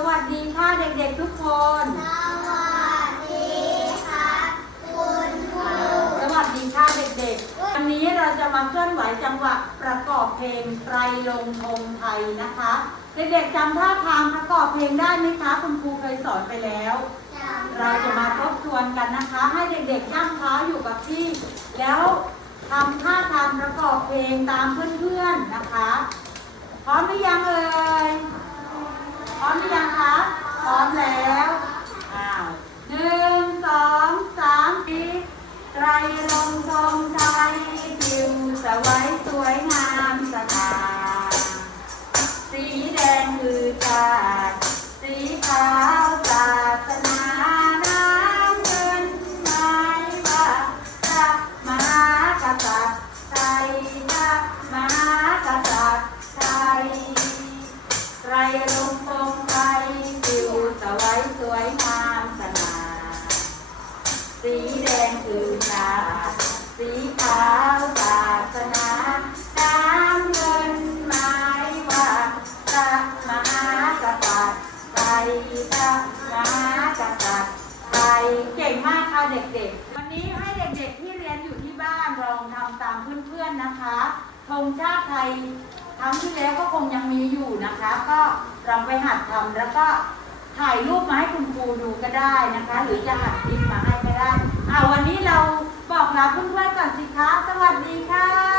สวัสดีค่ะเด็กๆทุกคน สวัสดีครับคุณครูสวัสดีค่ะเด็กๆ วันนี้เราจะมาเคลื่อนไหวจังหวะประกอบเพลงไตรลงธงไทยนะคะ เด็กๆจำท่าทางประกอบเพลงได้ไหมคะคุณครูเคยสอนไปแล้วเราจะมาทบทวนกันนะคะ ให้เด็กๆย่ำเท้าอยู่กับที่ แล้วทำท่าทางประกอบเพลงตามเพื่อนๆนะคะ พร้อมหรือยังเอ่ย วสวยสวยงามสง่าสีแดงคือชาติสีขาวศาสนาน้ำเงินหมายว่าพระมหากษัตริย์ไทยพระมหากษัตริย์ไทยไรลงทรงไทยผิวสวยสวยงามสง่าสีแดงคือชาติสีขาว เก่งมากค่ะเด็กๆ วันนี้ให้เด็กๆที่เรียนอยู่ที่บ้านลองทำตามเพื่อนๆนะคะธงชาติไทยครั้งที่แล้วก็คงยังมีอยู่นะคะ ก็ลองไปหัดทำแล้วก็ถ่ายรูปมาให้คุณครูดูก็ได้นะคะ หรือจะหัดคลิปมาให้ก็ได้อ่าวันนี้เราบอกลาเพื่อนๆก่อนสิคะ สวัสดีค่ะ